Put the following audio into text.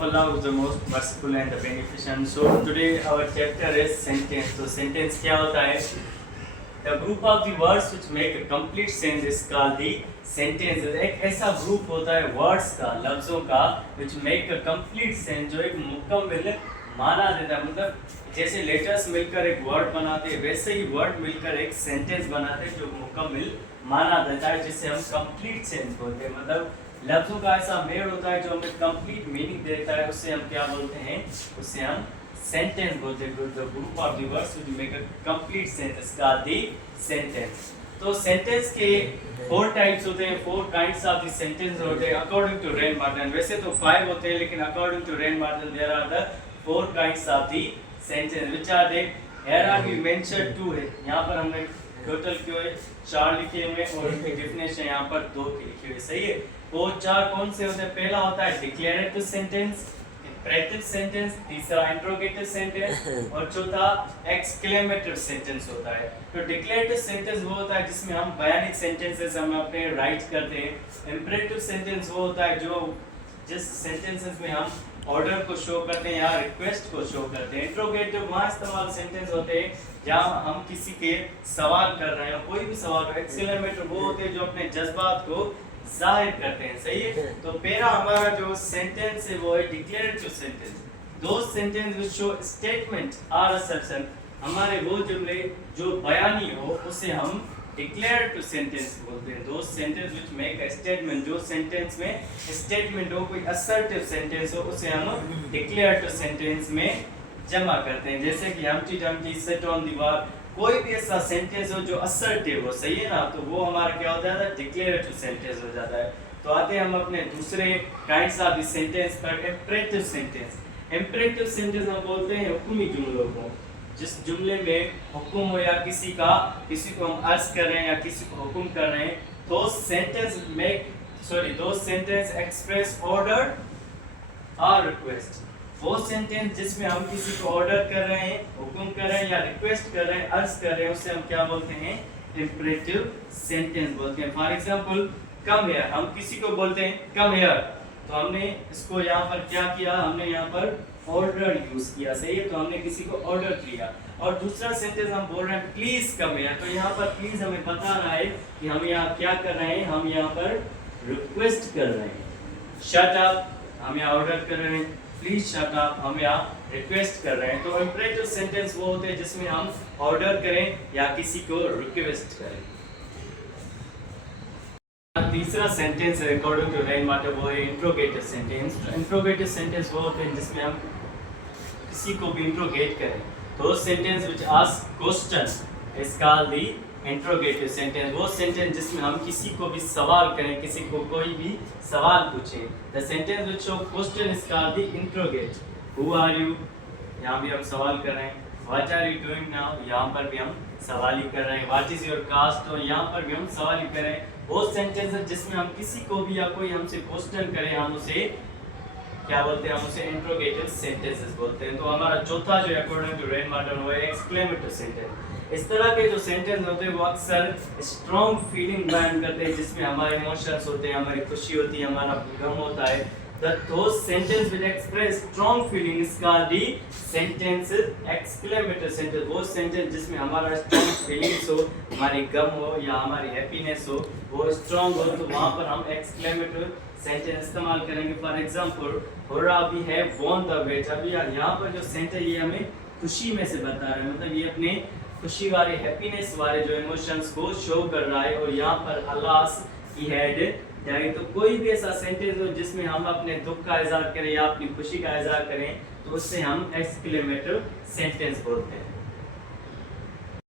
of Allah who is the most merciful and the beneficent. So today our chapter is sentence. So sentence क्या होता है? The group of the words which make a complete sense is called the sentence. एक ऐसा group होता है words का, लफ्जों का, which make a complete sense, जो एक मुकम्मल माना देता है. मतलब जैसे लेटर्स मिलकर एक वर्ड बनाते हैं, वैसे ही वर्ड मिलकर एक सेंटेंस बनाते हैं जो मुकम्मल माना देता है, जिसे हम कंप्लीट सेंस बोलते हैं. मतलब लफ्जों का ऐसा मेल होता है जो हमें कंप्लीट मीनिंग देता है, उससे हम क्या बोलते हैं? उससे हम सेंटेंस बोलते हैं. The group of the words which make a complete sense is called the sentence. तो सेंटेंस के 4 टाइप्स होते हैं, 4 काइंड्स ऑफ द सेंटेंस होते हैं अकॉर्डिंग टू रेन मार्टिन. वैसे तो 5 होते हैं, लेकिन according to Wren Martin there are the 4 kinds of the sentence which are they. Here are we mention 2 है, यहाँ पर हमने टोटल क्यों है 4 लिखे हुए और उनकी डेफिनेशन यहाँ पर 2 की लिखी हुई. सही है. वो 4 कौन से होते हैं? पहला होता है डिक्लेरेटिव सेंटेंस, इंपरेटिव सेंटेंस, तीसरा इंट्रोगेटिव सेंटेंस और चौथा एक्सक्लेमेटिव सेंटेंस होता है. तो डिक्लेरेटिव सेंटेंस वो होता है जिसमें हम बयानिक सेंटेंसेस हम अपने राइट करते हैं. इंपरेटिव सेंटेंस वो होता है जो जिस सेंटेंसेस में हम ऑर्डर को शो करते हैं या रिक्वेस्ट को शो करते हैं. इंट्रोगेटिव वहाँ इस्तेमाल सेंटेंस होते हैं जहाँ हम किसी के सवाल कर रहे हैं, कोई भी सवाल. एक्सक्लेमेटिव वो होते हैं जो अपने जज्बात को जाहिर करते हैं. सही है. तो पहला हमारा जो सेंटेंस है वो है डिक्लेरेटिव सेंटेंस. दो sentence which show statement or assertion. हमारे वो जुमले जो बयानी हो उसे हम डिक्लेरेटिव सेंटेंस बोलते हैं. दो sentence which make a statement. जो सेंटेंस में स्टेटमेंट हो, कोई असर्टिव सेंटेंस हो, उसे हम डिक्लेरेटिव सेंटेंस में जमा करते हैं. जैसे कि हमटी Dumpty sit on the wall. कोई भी ऐसा सेंटेंस हो जो असर्टिव हो, सही है ना, तो वो हमारा क्या हो जाता है? डिक्लेरेटिव सेंटेंस हो जाता है. तो आते हैं हम अपने दूसरे काइंड्स ऑफ द सेंटेंस पर. Imperative sentence. इंपरेटिव सेंटेंस हम बोलते हैं हुक्मी जुमलों को. जिस जुमले में हुक्म हो या किसी को हम अर्ज कर रहे हैं या किसी को हुक्म कर रहे हैं, तो दो सेंटेंस एक्सप्रेस ऑर्डर और रिक्वेस्ट. वो सेंटेंस जिसमें हम किसी को ऑर्डर कर रहे हैं, हुक्म कर रहे हैं या रिक्वेस्ट कर रहे हैं, अर्ज कर रहे हैं, उसे हम क्या बोलते हैं? इंपरेटिव सेंटेंस बोलते हैं. For example come here. हम किसी को बोलते हैं कम हियर, तो हमने इसको यहाँ पर क्या किया? हमने यहाँ पर ऑर्डर यूज किया. सही है. तो हमने किसी को ऑर्डर किया. और दूसरा सेंटेंस हम बोल रहे हैं प्लीज कम हियर. तो यहाँ पर प्लीज हमें बता रहा है कि हम यहाँ क्या कर रहे हैं? हम यहाँ पर रिक्वेस्ट कर रहे हैं. शट अप हम यहाँ ऑर्डर कर रहे हैं, प्लीज शट अप हम यहाँ रिक्वेस्ट कर रहे हैं. तो इंपरेटिव सेंटेंस वो होते हैं जिसमें हम ऑर्डर करें या किसी को रिक्वेस्ट करें. तीसरा सेंटेंस है अकॉर्डिंग टू रेन मार्टिन, वो है इंट्रोगेटिव सेंटेंस. इंट्रोगेटिव सेंटेंस वो होते हैं जिसमें हम किसी को भी इंट्रोगेट करें. तो sentence which ask question is called the interrogative sentence. वो सेंटेंस जिसमें हम किसी को भी सवाल करें, किसी को कोई भी सवाल पूछें. The sentence which show question is called the interrogate. Who are you, यहाँ भी हम सवाल कर रहे हैं. What are you doing now, यहाँ पर भी हम सवाल ही कर रहे हैं. व्हाट इज योर कास्ट, तो यहाँ पर भी हम सवाल ही कर रहे हैं. वो सेंटेंस है जिसमें हम किसी को भी या कोई हमसे क्वेश्चन करें, हम उसे क्या बोलते हैं? हम उसे इंट्रोगेटिव सेंटेंसेस बोलते हैं. तो हमारा चौथा जो अकॉर्डिंग टू रेन मार्टिन वो है एक्सक्लेमेटिव सेंटेंस. इस तरह के जो सेंटेंस होते हैं वो अक्सर स्ट्रॉन्ग फीलिंग बयान करते हैं, जिसमें हमारे इमोशंस होते हैं, हमारी खुशी होती है, हमारा गम होता है. those sentences which express strong feeling is called the sentence exclamatory sentence. वो सेंटेंस जिसमें हमारा strong feelings हो, हमारी गम हो या हमारी हैप्पीनेस हो, वो स्ट्रॉन्ग हो, तो वहाँ पर हम exclamatory सेंटेंस इस्तेमाल करेंगे. For example hurrah we have won the bet. अभी यहाँ पर जो सेंटेंस ये हमें खुशी में से बता रहा है, मतलब ये अपने खुशी वाले हैप्पीनेस वाले जो इमोशंस को शो कर रहा है. और यहाँ पर अलास ही हैड डाइड. तो कोई भी ऐसा सेंटेंस हो जिसमें हम अपने दुख का इजहार करें या अपनी खुशी का इजहार करें, तो उससे हम एक्सक्लेमेटिव सेंटेंस बोलते हैं.